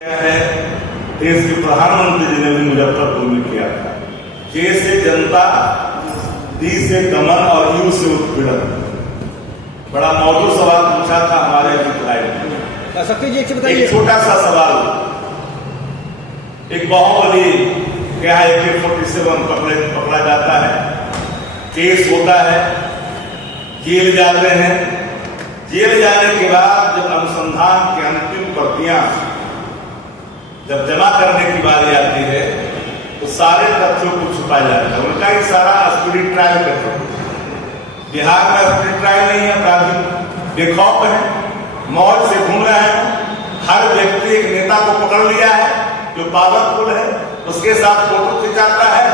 है देश के प्रधानमंत्री जी ने भी मुजफ्फरपुर में किया था। के से जनता, दी से दमन और यू से उत्पीड़न। बड़ा मौजूद सवाल पूछा था हमारे अभिप्राय में। शक्ति जी बताइए, एक छोटा सा सवाल। एक बाहुबली क्या है, AK-47 पकड़ा जाता है, केस होता है, जेल जाते हैं। जेल जाने के बाद जब अनुसंधान की अंतिम प्रतियां जब जमा करने की बारी आती है तो सारे तथ्यों को छुपाया जाता है। उनका ही सारा स्टडी ट्रायल करते हैं। बिहार में स्टडी ट्रायल नहीं है, अपराधी बेखौफ है, मौज से घूम रहे हैं। हर व्यक्ति एक नेता को पकड़ लिया है जो पावरफुल है, उसके साथ फोटो खिंचाता है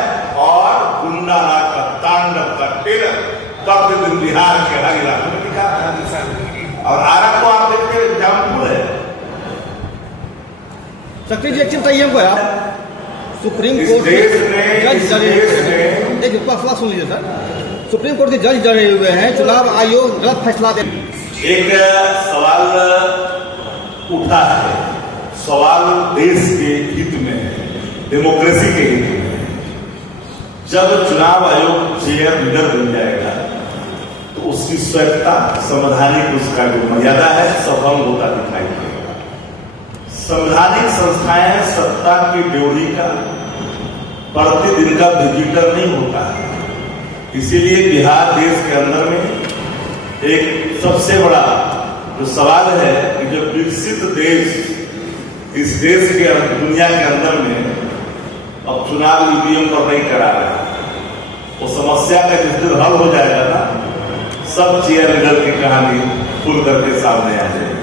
और गुंडा राज का तांडव का टेलर प्रतिदिन बिहार के हर इलाके में दिखा रहा है। और आरा को आप देखते एग्जाम्पल है। शक्ति जी एक्शन चाहिए हमको यार। सुप्रीम कोर्ट जज डरे एक फैसला सुन लीजिए सर। सुप्रीम कोर्ट के जज डरे हुए हैं, चुनाव आयोग गलत फैसला दे। एक सवाल उठा है, सवाल देश के हित में है, डेमोक्रेसी के हित में है। जब चुनाव आयोग चेयर लीडर बन जाएगा तो उसकी स्वैच्छा, संवैधानिक उसका जो मर्यादा है सब भंग होता दिखाई देगा। संवैधानिक संस्थाएं सत्ता की ड्योढ़ी का प्रतिदिन का विजिटर नहीं होता है। इसीलिए बिहार देश के अंदर में एक सबसे बड़ा जो सवाल है कि जो विकसित देश, इस देश के दुनिया के अंदर में अब चुनाव ईवीएम पर नहीं करा रहा। वो समस्या का जिस दिन हल हो जाएगा ना, सब चेयर लीडर की कहानी खुल करके सामने आ जाएगी।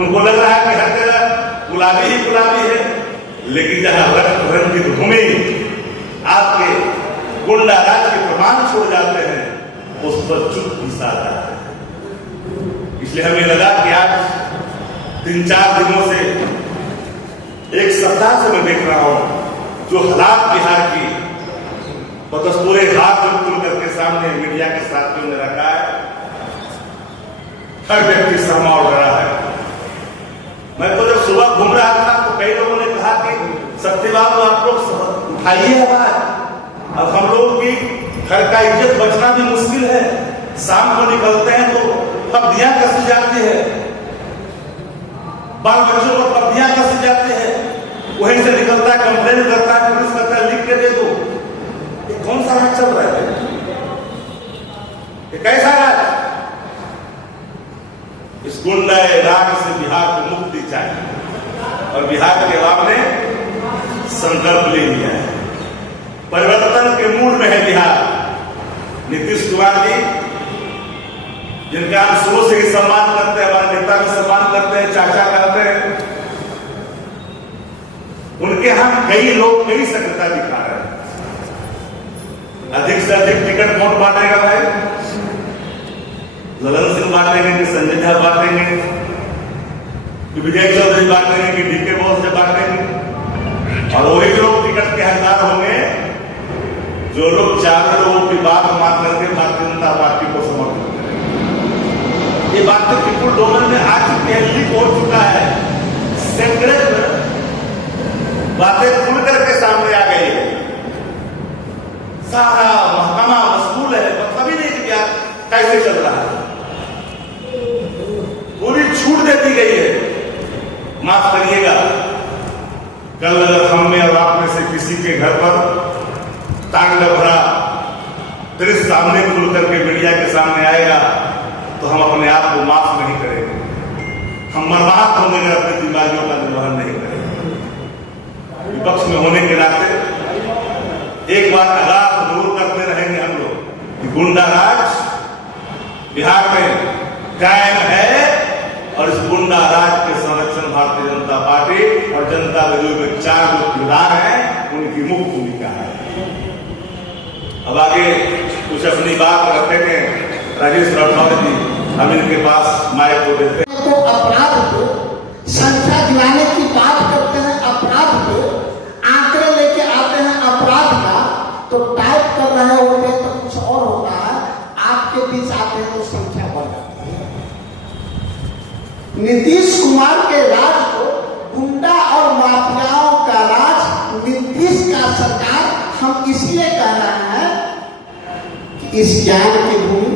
उनको लग रहा है कि हर जगह गुलाबी ही गुलाबी है, लेकिन जहां रक्त रंजित भूमि आपके गुंडा राज के प्रमाण छोड़ जाते हैं, उस पर चुप घुसाता है। इसलिए हमें लगा कि आज 3-4 दिनों से, एक सप्ताह से मैं देख रहा हूं जो हालात बिहार की बदस्तूरे हाथ में खुल करके सामने मीडिया के साथ में रखा है। हर व्यक्ति सहमा उड़ रहा है। मैं तो जब सुबह घूम रहा था तो कई लोगों ने कहा कि सत्यबाबू आप लोग उठाइए आवाज, अब हम लोग की घर का इज्जत बचना भी मुश्किल है। शाम को निकलते हैं तो पब्बियां कसी जाती है, बाल बच्चों को पब्बियां कसी जाती है, वहीं से निकलता है, कंप्लेन करता है, पुलिस कहता है लिख के दे दो। ये कौन सा राज चल रहा है? ये कैसा राज? इस गुंडा राज से बिहार को मुक्ति चाहिए और बिहार के अवाम ने संकल्प ले लिया है। परिवर्तन के मूड में है बिहार। नीतीश कुमार जी, जिनका हम शुरू से ही सम्मान करते हैं, हमारे नेता भी सम्मान करते हैं, चाचा करते हैं, उनके यहां कई लोग कई सक्रियता दिखा रहे हैं। अधिक से अधिक टिकट कौन बांटेगा भाई? ललन सिंह बांटेंगे कि संजय झा बांटेंगे कि विजय चौधरी बांटेंगे कि डीके बोस से बांटेंगे? और वही लोग टिकट के हकदार होंगे जो लोग 4 लोगों की बात मान करके भारतीय जनता पार्टी को समर्थन करें। ये बातें पीपुल डोमेन में आ चुकी है, लीक हो चुका है, सैकड़े बातें खुल करके सामने आ गई है। सारा महकमा मशगूल है, पता भी नहीं कि कैसे चल रहा है। पूरी छूट दे दी गई है। माफ करिएगा, कल अगर हम में और आप में से किसी के घर पर तांडव भरा दृश्य सामने खुल करके मीडिया के सामने आएगा तो हम अपने आप को माफ नहीं करेंगे। हम मर्माहत होंगे अगर अपनी जिम्मेदारियों का निर्वहन नहीं करेंगे। विपक्ष में होने के नाते एक बार आगाह जरूर करते रहेंगे हम लोग कि गुंडा राज बिहार में कायम है और इस गुंडा राज के संरक्षण भारतीय जनता पार्टी और जनता विरोधी में 4 जो किरदार हैं उनकी मुख्य भूमिका है। अब आगे कुछ अपनी बात रखेंगे राजेश राठौर जी, हम इनके पास माइक को देते हैं। तो अपराध को संख्या गिनाने की बात करते हैं, अपराध को आंकड़े लेके आते हैं अपराध का, तो टाइप कर रहे होते हैं तो कुछ और होता है, आपके बीच आते हैं तो संख्या बढ़ जाती है। नीतीश कुमार के राज को गुंडा और माफियाओं का राज, नीतीश का सरकार हम इसलिए कह रहे हैं कि इस ज्ञान की भूमि,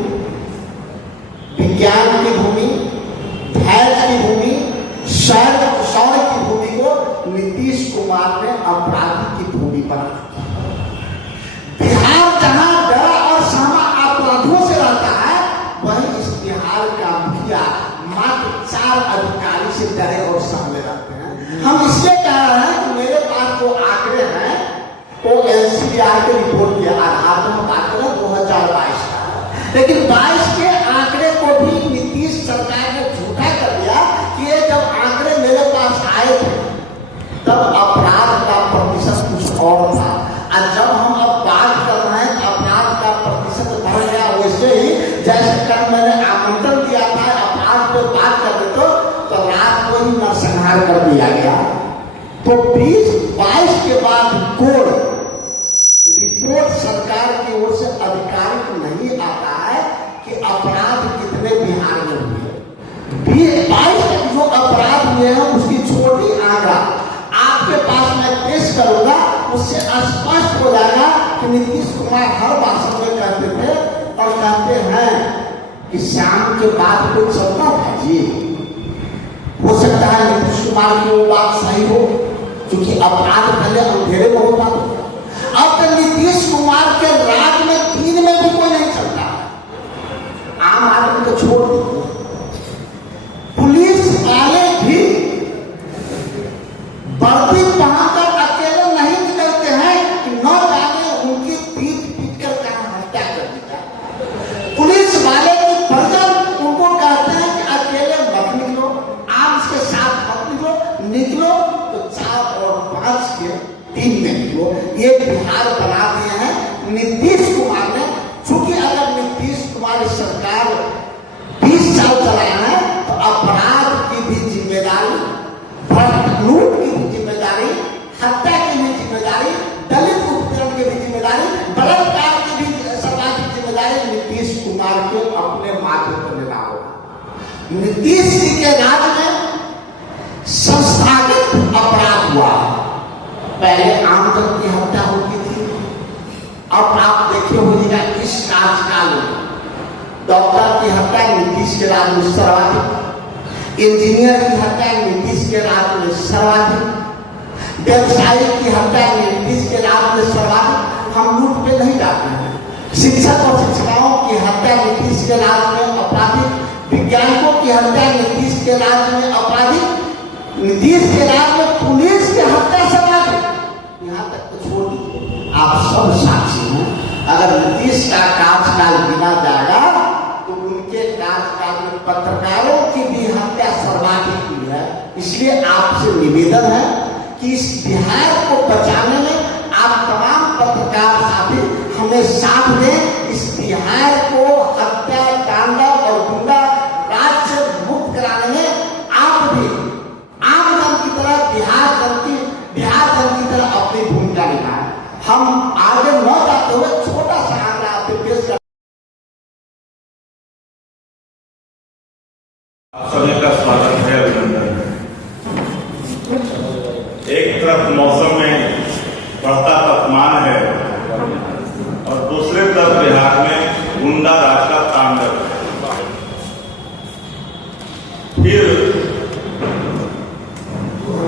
विज्ञान की भूमि, धैर्य की भूमि, शौर्य की भूमि को नीतीश कुमार ने अपराधी की भूमि बना। बिहार जहां डरा और सहमा अपराधियों से रहता है, वहीं इस बिहार का मुखिया मात्र 4 अधिकारी से डरे और सहमे रहते हैं। हम इसलिए कह रहे हैं कि मेरे पास जो आंकड़े हैं वो एनसीबीआर के रिपोर्ट के आधार पर हम बात करें 2022 का, लेकिन 22 के आंकड़े को भी नीतीश सरकार ने झूठा कर दिया कि ये जब आंकड़े मेरे पास आए थे तब अपराध का प्रतिशत कुछ और था, और जब हम अब बात कर रहे हैं अपराध का प्रतिशत बढ़ गया। वैसे ही जैसे कल मैंने आमंत्रण दिया था अपराध पे बात करने तो रात को ही नरसंहार कर दिया गया। तो 2022 के बाद कोड रिपोर्ट सरकार की ओर से आधिकारिक नहीं आता है कि अपराध कितने बिहार में हुए। 2022 तक जो अपराध हुए हैं उसकी छोटी आंकड़ा आपके पास मैं पेश करूंगा, उससे स्पष्ट हो जाएगा कि नीतीश कुमार हर भाषण में कहते थे और कहते हैं कि शाम के बाद कोई चलता था जी। हो सकता है नीतीश कुमार की वो बात सही हो, क्योंकि अपराध पहले अंधेरे में होता था। अब तो नीतीश कुमार के राज में दिन में भी कोई नहीं चलता, आम आदमी को छोड़ दीजिए, पुलिस वाले भी वर्दी पहनकर अकेले नहीं निकलते हैं कि न जाने उनकी पीट कर कहां हत्या कर दी जाए। पुलिस वाले के परिजन उनको कहते हैं कि अकेले मत निकलो, आप इसके साथ मत निकलो तो 4 और 5 के 3 में निकलो। ये बिहार बना दिए हैं नीतीश कुमार ने। चूंकि अगर नीतीश कुमार सरकार 20 साल चलाया है तो अपराध की भी जिम्मेदारी, लूट की भी जिम्मेदारी, हत्या की भी जिम्मेदारी, दलित उत्पीड़न की भी जिम्मेदारी, बलात्कार की भी सर्वाधिक जिम्मेदारी नीतीश कुमार को अपने माथे पर लेना होगा। नीतीश जी के राज में संस्थागत अपराध हुआ। पहले आमजन की हत्या होती थी, अब आप देखे होइएगा इस कार्यकाल में डॉक्टर की हत्या नीतीश के राज में सर्वाधिक, इंजीनियर की हत्या नीतीश के राज में सर्वाधिक, व्यवसायी की हत्या नीतीश के राज में सर्वाधिक। हम लूट पे नहीं जाते हैं। शिक्षक और शिक्षिकाओं की हत्या नीतीश के राज में अपराधिक, वैज्ञानिकों की हत्या नीतीश के राज में अपराधिक, नीतीश के राज में पुलिस की हत्या सर्वाधिक। यहाँ तक तो छोड़ दीजिए, आप सब साक्षी हैं। अगर नीतीश का कार्यकाल गिना जाएगा तो उनके कार्यकाल में पत्रकारों की भी हत्या सर्वाधिक हुई है। इसलिए आपसे निवेदन है कि इस बिहार को बचाने में आप तमाम पत्रकार साथी हमें साथ दें। इस बिहार को हत्या, तांडव और गुंडा राज से मुक्त कराने में आप भी आम जन की तरह बिहार जन की तरह अपनी भूमिका निभाएं। हम आगे न जाते हुए छोटा सा आंकड़ा आपके पेश कर सभी का स्वागत है, अभिनंदन है। एक तरफ मौसम में बढ़ता तापमान है और दूसरे तरफ बिहार में गुंडा राज का तांडव। फिर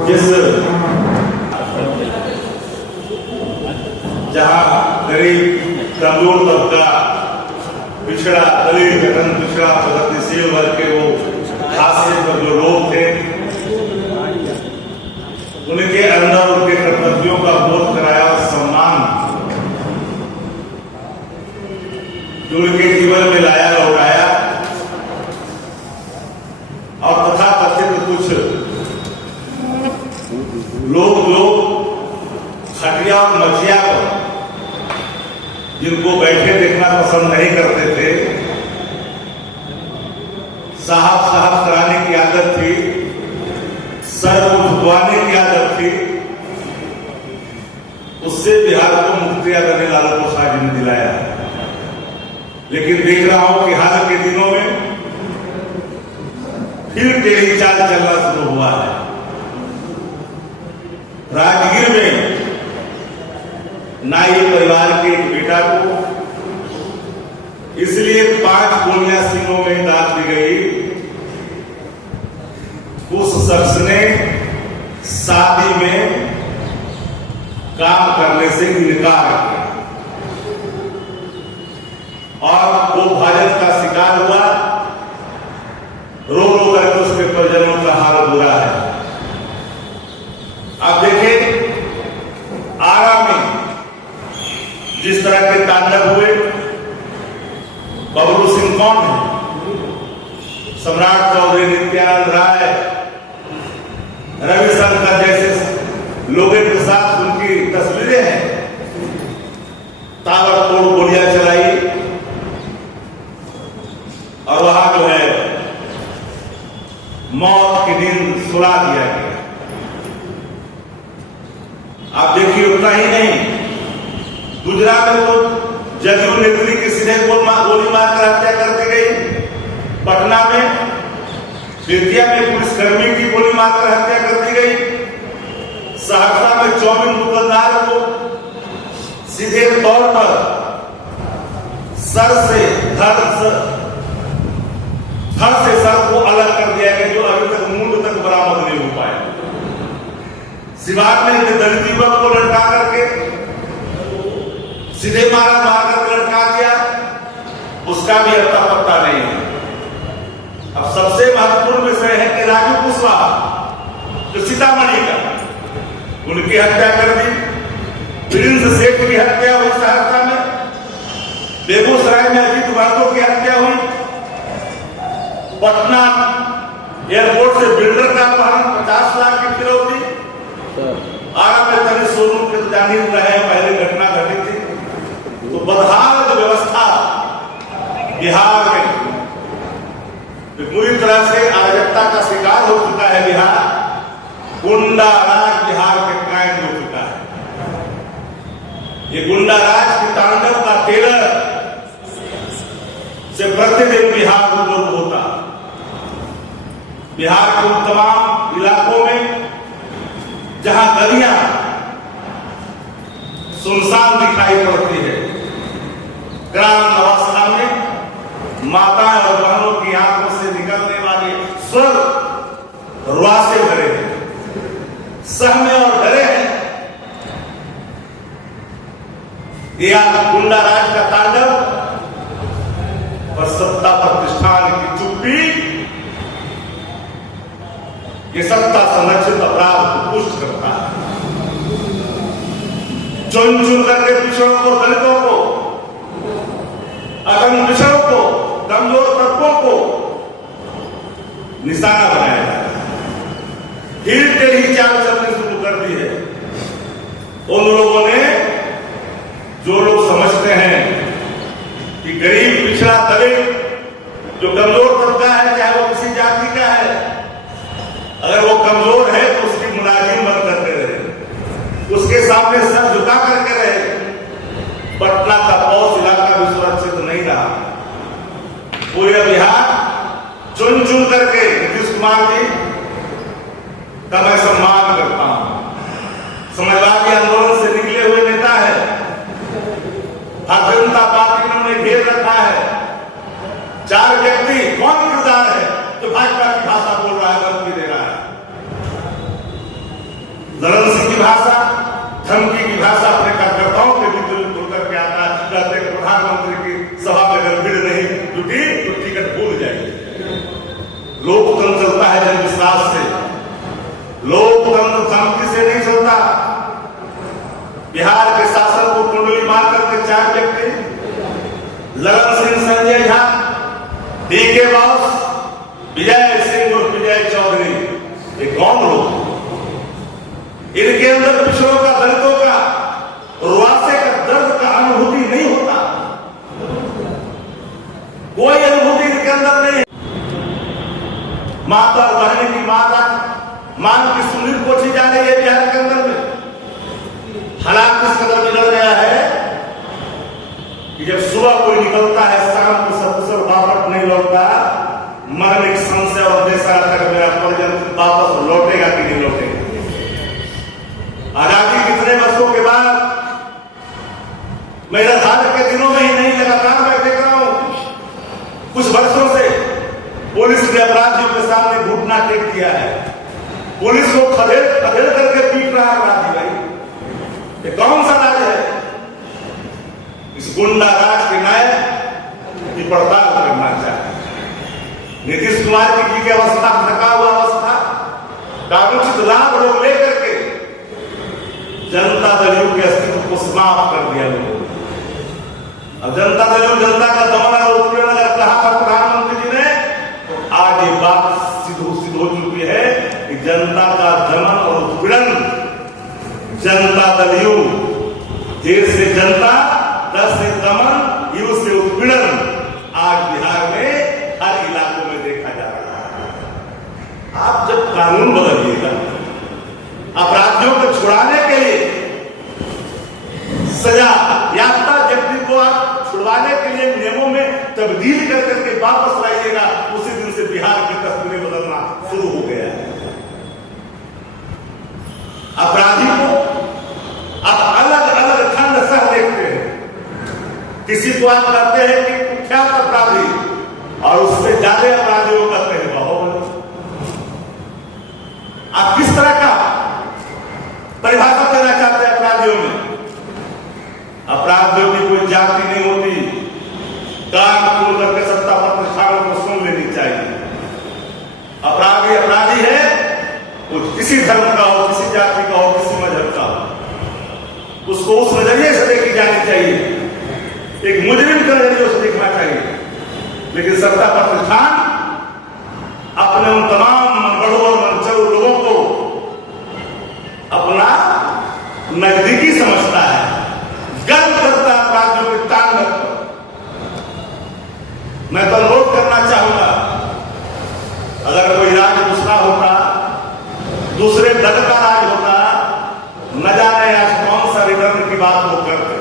जिस जहां गरीब कमजोर तबका, पिछड़ा दलित घटन, पिछड़ा प्रगतिशील वर्ग के वो खासियत पर जो लोग थे, उनके अंदर उनके कर्तव्यों का बोध कराया और सम्मान जो उनके जीवन में लाया, लौटाया। और तथा कथित कुछ लोग जो खटिया और मछिया पर जिनको बैठे देखना पसंद नहीं करते थे, साहब कराने की आदत थी, सर को झुकवाने की आदत थी, उससे बिहार को मुक्ति करने लालू प्रसाद जी ने दिलाया। लेकिन देख रहा हूं कि हाल के दिनों में फिर टेढ़ी चाल चलना शुरू हुआ है। राजगीर में नाई परिवार के एक बेटा को इसलिए 5 गोलियां सीनों में दाग दी गई, उस शख्स ने शादी में काम करने से इनकार किया और वो भाजन का शिकार हुआ। रो रो करके उसके परिजनों का हाल बुरा है। आप देखें आरा में जिस तरह के तांडव हुए, बबलू सिंह कौन है, सम्राट चौधरी, नित्यानंद राय, रविशंकर जैसे लोगों के साथ उनकी तस्वीरें हैं, ताबड़तोड़ गोलियां चलाई और वहां जो है मौत की नींद सुला दिया गया। आप देखिए उतना ही नहीं, गुजरात में तो जदयू नेत्री की सीधे गोली मारकर हत्या कर दी गई। पटना में बेतिया में पुलिसकर्मी की गोली मारकर हत्या कर दी गई। सहरसा में 24 दुकानदार को सीधे तौर पर धड़ से सर को अलग कर दिया गया, जो अभी तक मुंड तक बरामद नहीं हो पाया। सिवान में दलित युवक को लटका करके सीधे मार कर लटका दिया, उसका भी अता पत्ता नहीं है। अब सबसे महत्वपूर्ण विषय है कि राजू कुशवाहा जो सीतामढ़ी का, उनकी हत्या कर दी। प्रिंस सेठ की हत्या हुई सहरसा में। बेगूसराय में अजीत बातों की हत्या हुई। पटना एयरपोर्ट से बिल्डर का अपहरण, 50 लाख की फिरौती। आरा में तनी सोनू के जान ही रहे, पहले घटना घटी थी। तो बदहाल व्यवस्था बिहार में पूरी तरह से अराजकता का शिकार हो चुका है। बिहार गुंडा राज बिहार में कायम हो चुका है। ये गुंडा राज की तांडव का टेलर से प्रतिदिन बिहार उद्योग होता। बिहार के उन तमाम इलाकों में जहां गलियां सुनसान दिखाई पड़ती है, ग्राम अवस्था में माताएं और बहनों की आंखों से निकलने वाले स्वर रुआसे भरे हैं, सहमे और डरे हैं। यह गुंडा राज का तांडव और सत्ता प्रतिष्ठान की चुप्पी, ये सत्ता संरक्षित अपराध को पुष्ट करता है। चुन चुन करके पिछड़ों को, दलितों को, अगम पिछड़ों को, कमजोर तबकों को निशाना बनाया है। फिर टेढ़ी चाल चलने शुरू कर दी है उन लोगों ने जो लोग समझते हैं कि गरीब, पिछड़ा, दलित जो कमजोर तबका है, चाहे वो किसी जाति का है, अगर वो कमजोर है तो उसकी मुलाजिम बन करके रहे, उसके सामने सर झुका करके रहे। पटना का पौष इलाका भी सुरक्षित नहीं रहा। पूरे बिहार चुन चुन करके नीतीश कुमार जी का मैं सम्मान करता हूं। समाजवादी आंदोलन से निकले हुए नेता है। भारतीय जनता पार्टी ने उन्हें घेर रखा है। 4 व्यक्ति, कौन किरदार है जो भाजपा की भाषा बोल रहा है, धमकी दे रहा है? ललन सिंह की भाषा, धमकी की भाषा अपने कार्यकर्ताओं के बीच में बोल करके आता है। कहते हैं प्रधानमंत्री की सभा में अगर भीड़ नहीं जुटी तो टिकट भूल जाएगी। लोकतंत्र चलता है जनविश्वास से, लोकतंत्र धमकी से नहीं चलता। बिहार के शासन को कुंडली मार करके 4 व्यक्ति, ललन सिंह, संजय झा, डीके बॉस, विजय सिंह और विजय चौधरी, ये कौन लोग? इनके अंदर पिछड़ों का, दलितों का, रुआसे का, दर्द का अनुभूति नहीं होता। कोई अनुभूति इनके अंदर नहीं। माता और बहन की माता मान की सुनील पोछी जा रही है बिहार के अंदर में। हालात इस कदर बिगड़ गया है कि जब सुबह कोई निकलता है, शाम को सकुशल वापस नहीं लौटता, मन में एक संशय और बेसरा तक मेरा परिजन वापस लौटेगा कि नहीं लौटेगा। आजादी कितने वर्षों के बाद, मेरा भारत के दिनों में ही नहीं, लगातार मैं देख रहा हूं कुछ वर्षों से पुलिस ने अपराधियों के सामने घुटना टेक दिया है, पुलिस को खदेड़ खदेड़ करके पीट रहा है अपराधी। भाई ये कौन सा राज है? इस गुंडा राज के नायक की पड़ताल करना चाहिए। नीतीश कुमार जी की अवस्था, थका हुआ अवस्था, कानूनी लाभ लोग लेकर के जनता दल के अस्तित्व को समाप्त कर दिया लोगों ने। अब जनता दल, जनता का दमन और उत्पीड़न अगर कहा था प्रधानमंत्री जी ने, तो आज ये बात सिद्ध हो चुकी है कि जनता का दमन और उत्पीड़न, जनता दल, देश से जनता, दस से दमन, यू से उत्पीड़न आज बिहार में हर इलाकों में देखा जा रहा है। आप जब कानून बदलिएगा, अपराधियों को छुड़ाने के लिए, सजा याफ्ता व्यक्ति को आप छुड़वाने के लिए नियमों में तब्दील कर करके वापस लाइएगा, उसी दिन से बिहार की तस्वीरें बदलना शुरू हो गया है। अपराधी को आप अलग अलग खंड सह देखते हैं। किसी को आप कहते हैं कि कुख्यात अपराधी, और उससे ज्यादा अपराधियों को कहते हैं बाहुबली। आप किस तरह का परिभाषा देना चाहते हैं अपराधियों में? अपराधियों की कोई जाति नहीं होती, कान खोल करके सत्ता प्रतिष्ठानों को सुन लेनी चाहिए। अपराधी अपराधी है, वो किसी धर्म का हो, किसी जाति का हो, किसी मजहब का हो, उसको उस नजरिए से देखी जानी चाहिए, एक मुजरिम के नजरिए से देखना चाहिए। लेकिन सत्ता प्रतिष्ठान अपने उन तमाम मनगढ़ों और मनचौ लोगों को अपना नजदीकी समझता है, गर्व करता है अपराधियों के तांडव पर। मैं तो अनुरोध करना चाहूंगा, अगर कोई राज दूसरा होता, दूसरे दल का राज होता, न जाने आज कौन सा रिटर्न की बात वो करते,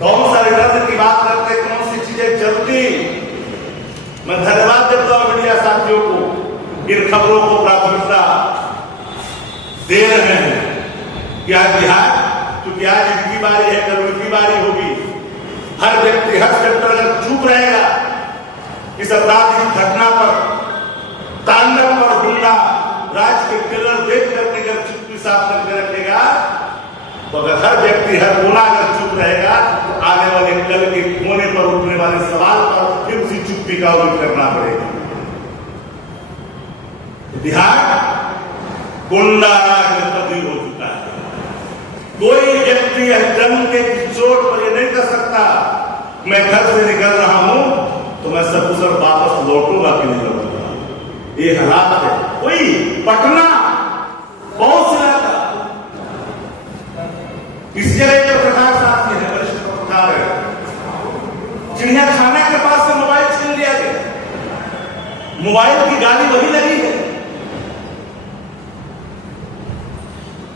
कौन सा रिटर्न की बात करते, कौन सी चीजें चलती। मैं धन्यवाद देता हूं मीडिया साथियों को, इन खबरों को प्राथमिकता दे रहे हैं कि आज बिहार, क्योंकि आज इनकी बारी है, कल उनकी बारी होगी। हर व्यक्ति, हर सेक्टर अगर चुप रहेगा इस आपराधिक घटना पर, तांडव पर, गुंडा राज के किलर देख करके अगर चुप्पी साफ करके रखेगा, तो अगर हर व्यक्ति, हर कोना अगर चुप रहेगा, तो आने वाले कल के कोने पर उठने वाले सवाल पर फिर उसी चुप्पी का उपयोग करना पड़ेगा। बिहार गुंडा राज में तब्दील हो चुका है। कोई व्यक्ति जन्म के चोट पर यह नहीं कर सकता मैं घर से निकल रहा हूं तो मैं सकुशल वापस लौटूंगा कि नहीं लौटूंगा। ये हालात है। कोई पटना बहुत सा इस जगह के पत्रकार साथी है, वरिष्ठ पत्रकार है, चिड़ियाखाना के पास से मोबाइल छीन लिया गया, मोबाइल की गाड़ी वही लगी है,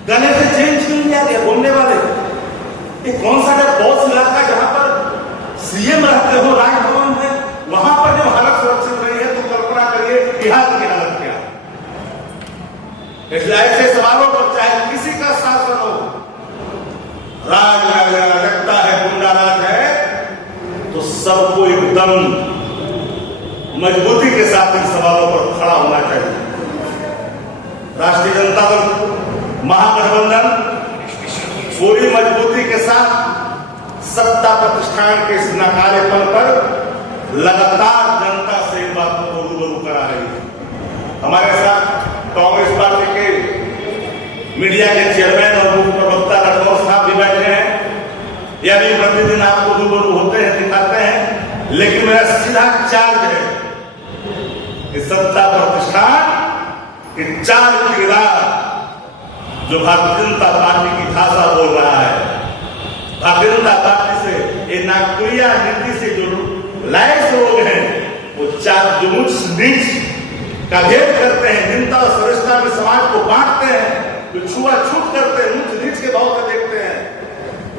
गले से चेन छीन लिया गया बोलने वाले। ये कौन सा बॉस इलाका जहां पर सीएम रहते हो, राजभवन है, वहां पर जब हालत सुरक्षित नहीं है तो कल्पना करिए बिहार की हालत क्या है। इसलिए ऐसे सवालों पर चाहे किसी का शासन हो, राज लगता है, गुंडा राज है, तो सबको एकदम मजबूती के साथ इन सवालों पर खड़ा होना चाहिए। राष्ट्रीय जनता दल महागठबंधन पूरी मजबूती के साथ सत्ता प्रतिष्ठान के इस नकारेपन पर लगातार जनता से इन बातों को रूबरू करा रही है। हमारे साथ कांग्रेस पार्टी के मीडिया के चेयरमैन और मुख्य प्रवक्ता राठौर साहब भी बैठे हैं। यह भी प्रतिदिन आपको रूबरू होते हैं, दिखाते हैं। लेकिन मेरा सीधा चार्ज है कि सत्ता प्रतिष्ठान के चार किरदार जो भारतीय जनता पार्टी की भाषा बोल रहा है, भारतीय जनता पार्टी से ये नागपुरिया नीति से जो लायक लोग हैं, वो चार जो उच्च नीच का भेद करते हैं, निंदा और श्रेष्ठता में समाज को बांटते हैं, जो छुआछूत करते हैं, उच्च नीच के भाव से देखते हैं,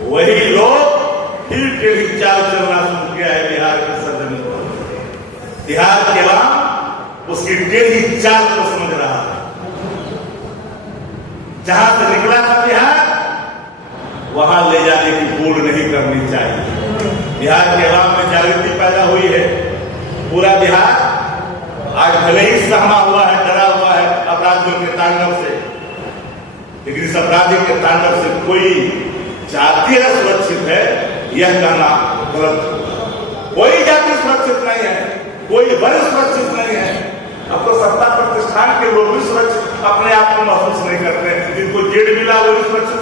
वही लोग फिर के भी चाल चलना शुरू किया है बिहार के सदन में। बिहार के आवाम उसकी टेढ़ी चाल को समझ रहा है। जहां से निकला था बिहार, वहां ले जाने की भूल नहीं करनी चाहिए। बिहार के अवाम में जागृति पैदा हुई है। पूरा बिहार आज भले ही सहमा हुआ है, डरा हुआ है अपराधियों के तांडव से, लेकिन इस अपराधी के तांडव से कोई जाति सुरक्षित है यह कहना गलत। कोई जाति सुरक्षित नहीं है, कोई वर्ग सुरक्षित नहीं है। अब तो सत्ता प्रतिष्ठान के लोग भी सुरक्षित अपने आप को महसूस नहीं करते। जिनको जेड मिला वो सुरक्षित